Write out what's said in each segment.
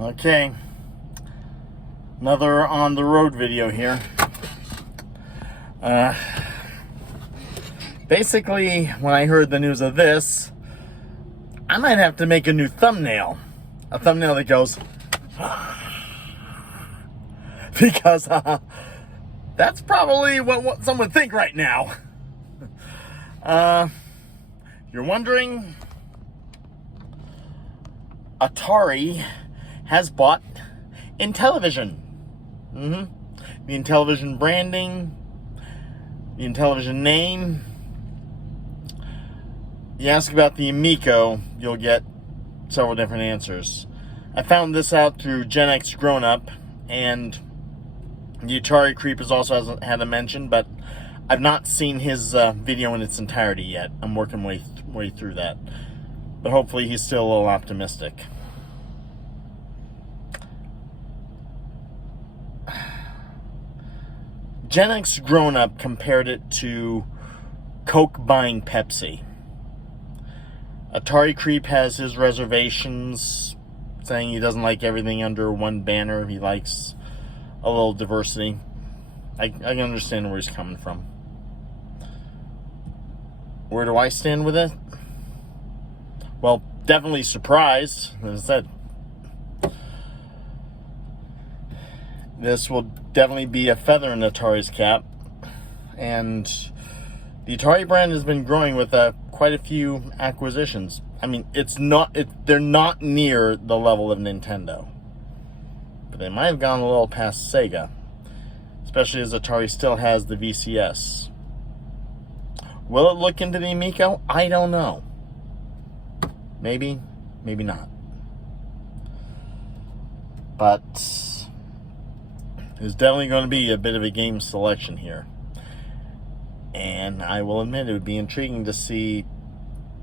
Okay, another on the road video here. Basically, when I heard the news of this, I might have to make a new thumbnail. A thumbnail that goes, because that's probably what some would think right now. You're wondering, Atari has bought Intellivision. The Intellivision branding, the Intellivision name. You ask about the Amico, you'll get several different answers. I found this out through Gen X Grown Up, and the Atari Creepers also hasn't had a mention, but I've not seen his video in its entirety yet. I'm working way through that. But hopefully he's still a little optimistic. Gen X Grown Up compared it to Coke buying Pepsi. Atari Creep has his reservations, saying he doesn't like everything under one banner. He likes a little diversity. I can understand where he's coming from. Where do I stand with it? Well, definitely surprised. As I said, this will definitely be a feather in Atari's cap. And the Atari brand has been growing with quite a few acquisitions. I mean, they're not near the level of Nintendo. But they might have gone a little past Sega. Especially as Atari still has the VCS. Will it look into the Amico? I don't know. Maybe, maybe not. But there's definitely going to be a bit of a game selection here. And I will admit it would be intriguing to see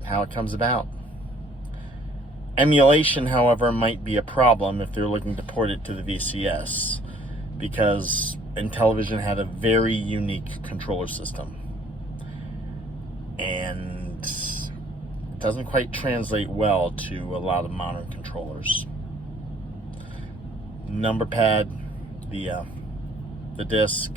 how it comes about. Emulation, however, might be a problem if they're looking to port it to the VCS, because Intellivision had a very unique controller system. And it doesn't quite translate well to a lot of modern controllers. Number pad, the disc.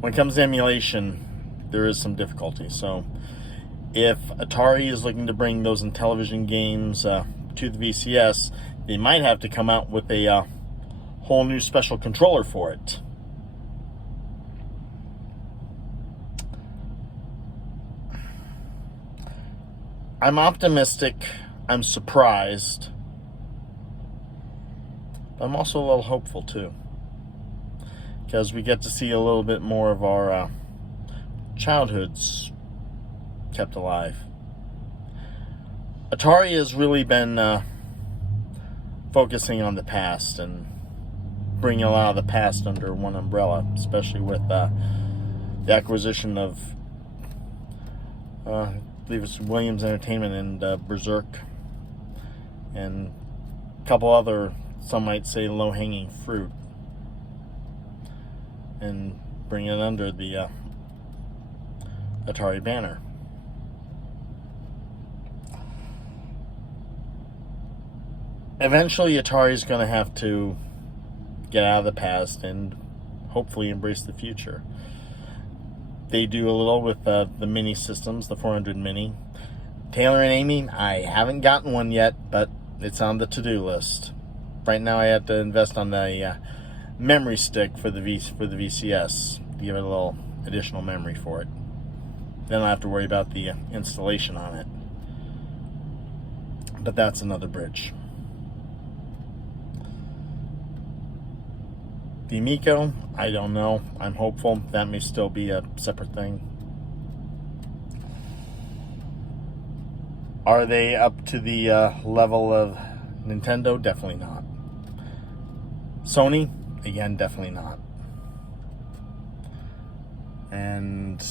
When it comes to emulation, there is some difficulty. So if Atari is looking to bring those Intellivision games to the VCS, they might have to come out with a whole new special controller for it. I'm optimistic. I'm surprised. I'm also a little hopeful too, because we get to see a little bit more of our childhoods kept alive. Atari has really been focusing on the past and bringing a lot of the past under one umbrella, especially with the acquisition of I believe it's Williams Entertainment and Berserk, and a couple other, some might say, low-hanging fruit, and bring it under the Atari banner. Eventually, Atari is going to have to get out of the past and hopefully embrace the future. They do a little with the mini systems, the 400 mini. Taylor and Amy, I haven't gotten one yet, but it's on the to-do list. Right now, I have to invest on the memory stick for the VCS to give it a little additional memory for it. Then I'll have to worry about the installation on it. But that's another bridge. The Amico, I don't know. I'm hopeful that may still be a separate thing. Are they up to the level of Nintendo? Definitely not. Sony, again, definitely not. And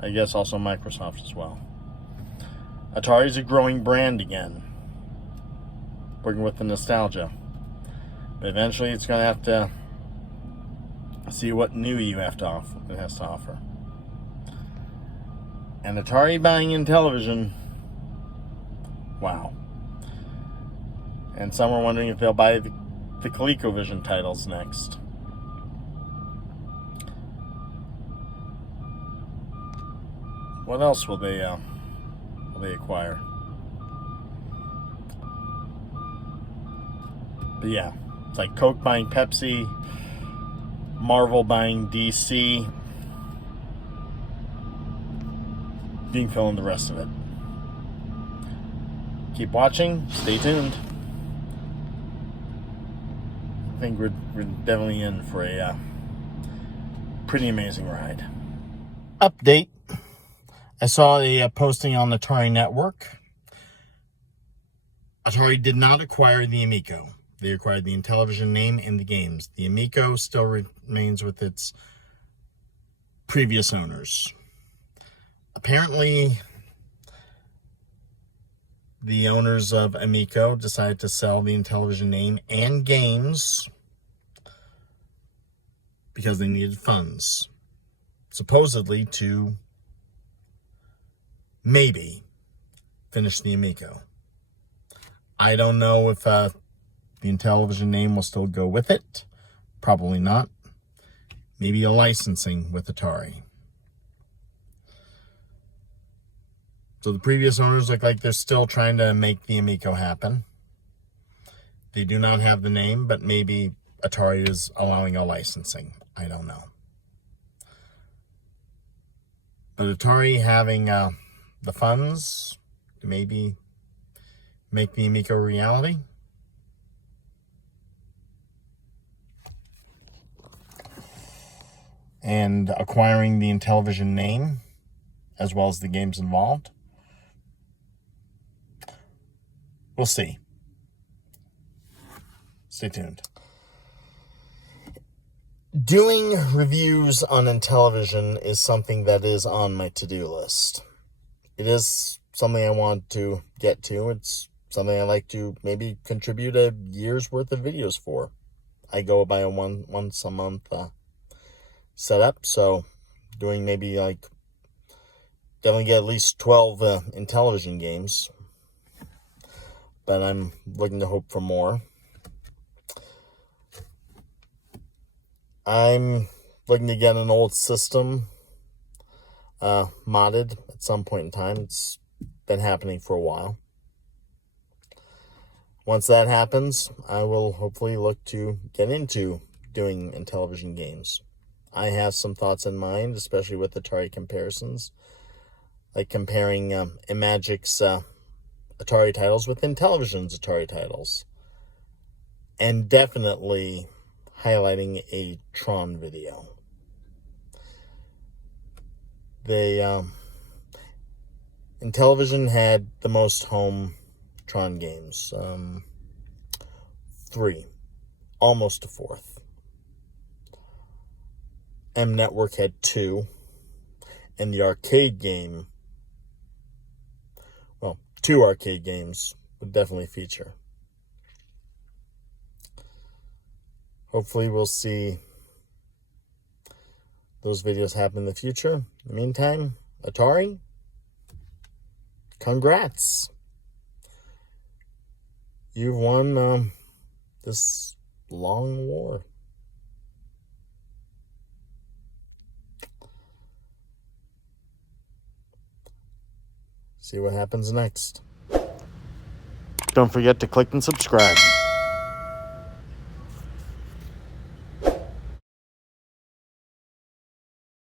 I guess also Microsoft as well. Atari's a growing brand again, working with the nostalgia. But eventually it's going to have to see what new it has to offer. And Atari buying Intellivision, wow. And some are wondering if they'll buy the ColecoVision titles next. What else will they acquire? But yeah, it's like Coke buying Pepsi, Marvel buying DC. You can fill in the rest of it. Keep watching. Stay tuned. I think we're definitely in for a pretty amazing ride. Update. I saw a posting on the Atari network. Atari did not acquire the Amico. They acquired the Intellivision name and the games. The Amico still remains with its previous owners. Apparently, the owners of Amico decided to sell the Intellivision name and games because they needed funds. Supposedly to maybe finish the Amico. I don't know if the Intellivision name will still go with it. Probably not. Maybe a licensing with Atari. So the previous owners look like they're still trying to make the Amico happen. They do not have the name, but maybe Atari is allowing a licensing. I don't know. But Atari having the funds to maybe make the Amico a reality. And acquiring the Intellivision name, as well as the games involved. We'll see. Stay tuned. Doing reviews on Intellivision is something that is on my to-do list. It is something I want to get to. It's something I like to maybe contribute a year's worth of videos for. I go by a once a month setup, so doing maybe like definitely get at least 12 Intellivision games, but I'm looking to hope for more. I'm looking to get an old system modded at some point in time. It's been happening for a while. Once that happens, I will hopefully look to get into doing Intellivision games. I have some thoughts in mind, especially with Atari comparisons, like comparing Imagic's Atari titles with Intellivision's Atari titles, and definitely highlighting a Tron video. Intellivision had the most home Tron games, 3, almost a fourth. M Network had 2, and the arcade game, well, 2 arcade games would definitely feature. Hopefully we'll see those videos happen in the future. In the meantime, Atari, congrats. You've won this long war. See what happens next. Don't forget to click and subscribe.